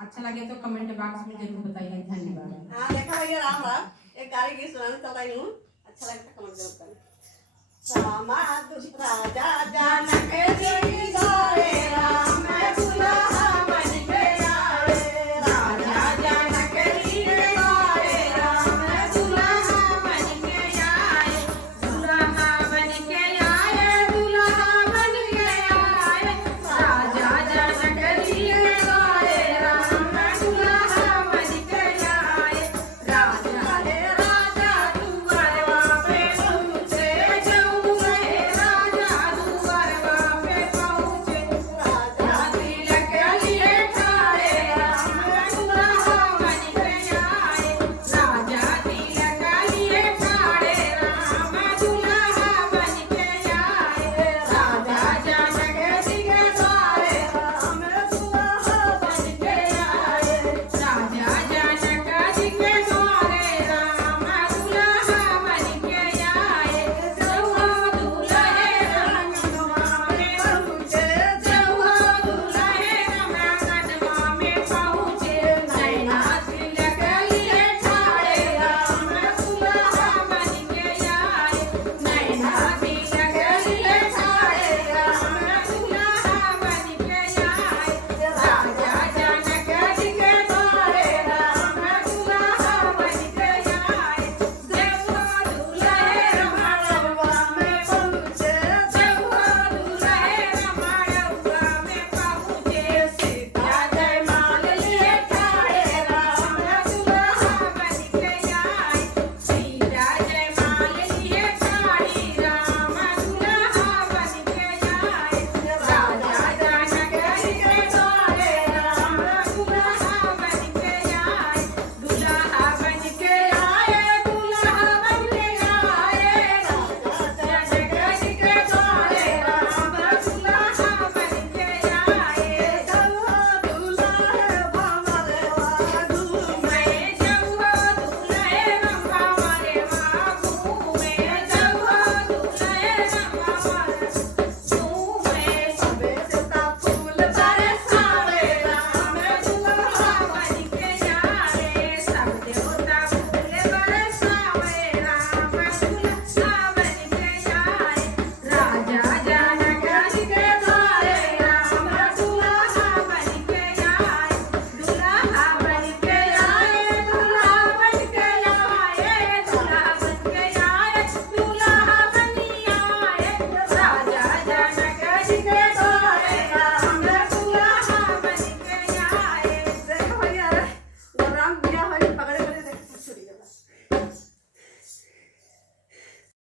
अच्छा लगे तो कमेंट बॉक्स में जरूर बताइए। धन्यवाद। हाँ देखा भैया राम राम, एक गाड़ी की सुनाने चल रही हूँ, अच्छा लगे तो कमेंट जरूर करें। रामा दुष्ट राजा जनक जी घरे राम